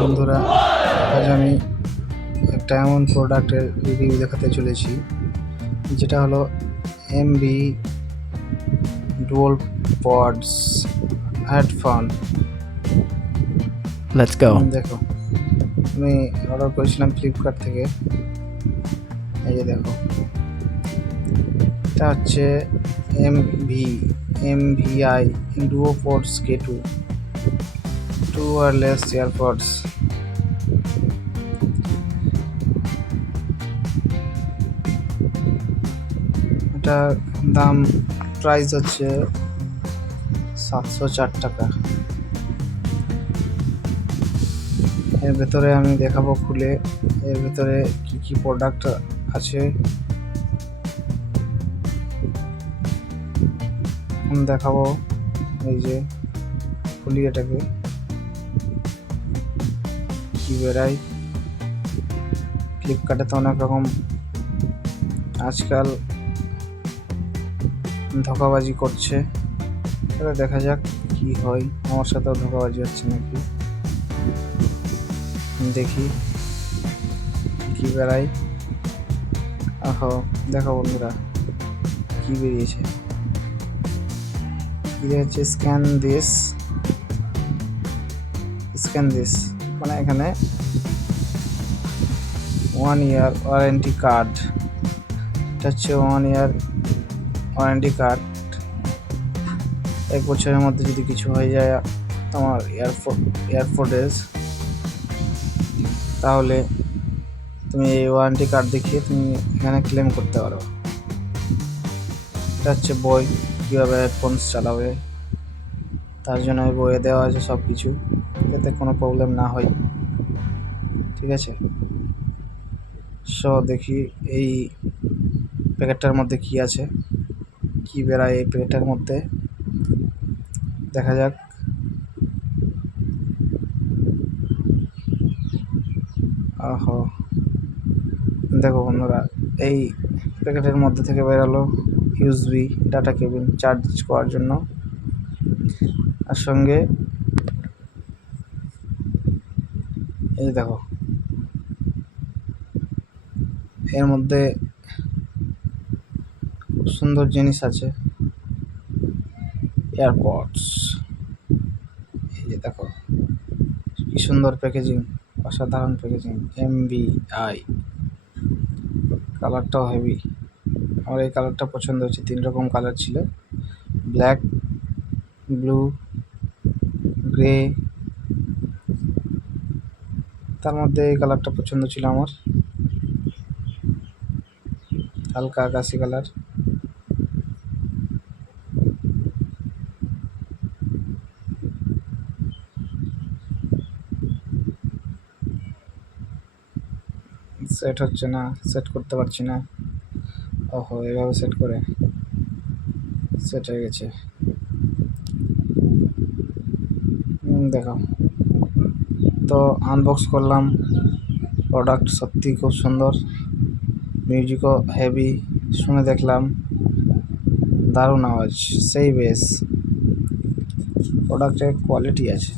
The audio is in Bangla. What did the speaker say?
বন্ধুরা, আজ আমি একটা এমন প্রোডাক্টের রিভিউ দেখাতে চলেছি যেটা হলো MB dual pods headphone. Let's go. দেখো, আমি অর্ডার করেছিলাম ফ্লিপকার্ট থেকে। এই যে দেখো, এটা হচ্ছে MVI duo pods K2 two wireless AirPods. এটার দাম প্রাইস হচ্ছে 704 টাকা। এর ভেতরে আমি দেখাবো খুলে এর ভেতরে কি কি প্রোডাক্ট আছে। দেখাবো, এই যে খুলি এটাকে, কি বেরাই। ফ্লিপকার্টে তো অনেক রকম আজকাল ধোঁকাবাজি করছে, এবার দেখা যাক কি হয়। আমার সাথেও ধোঁকাবাজি হচ্ছে নাকি, দেখি কি বেরাই। আহো, দেখো বন্ধুরা কি বেরিয়েছে। কি হচ্ছে স্ক্যান দিস, মানে এখানে 1 ইয়ার ওয়ারেন্টি কার্ড। এটা হচ্ছে 1 ইয়ার ওয়ারেন্টি কার্ড। 1 বছরের মধ্যে যদি কিছু হয়ে যায় তোমার এয়ারপোর্টের, তাহলে তুমি এই ওয়ারেন্টি কার্ড দেখিয়ে তুমি এখানে ক্লেম করতে পারো। এটা হচ্ছে বই, কীভাবে হেডফোনস চালাবে, তার জন্য এই বইয়ে দেওয়া আছে সব কিছু, যাতে কোনো প্রবলেম না হয়। ঠিক আছে, সো দেখি এই প্যাকেটটার মধ্যে কি আছে, কি বেরায় এই প্যাকেটটার মধ্যে, দেখা যাক। আহো, দেখো বন্ধুরা, এই প্যাকেটের মধ্যে থেকে বেরালো ইউএসবি ডাটা কেবিল চার্জ করার জন্য, আর সঙ্গে এই দেখো এর মধ্যে খুব সুন্দর জিনিস আছে, এয়ারপডস। এই যে দেখো কি সুন্দর প্যাকেজিং, অসাধারণ প্যাকেজিং। এমবিআই, কালারটাও হেভি। আমার এই কালারটা পছন্দ হয়েছে। 3 রকম কালার ছিল, ব্ল্যাক, ব্লু, গ্রে। তার মধ্যে এই কালারটা পছন্দ ছিল আমার, হালকা আকাশি কালার। সেট হচ্ছে না, সেট করতে পারছি না। ওহো, এভাবে সেট করে সেট হয়ে গেছে। দেখো, তো আনবক্স করলাম। প্রোডাক্ট সত্যি খুব সুন্দর, মিউজিকও হেভি। শুনে দেখলাম দারুণ আওয়াজ, সেই বেশ। প্রোডাক্টের কোয়ালিটি আছে।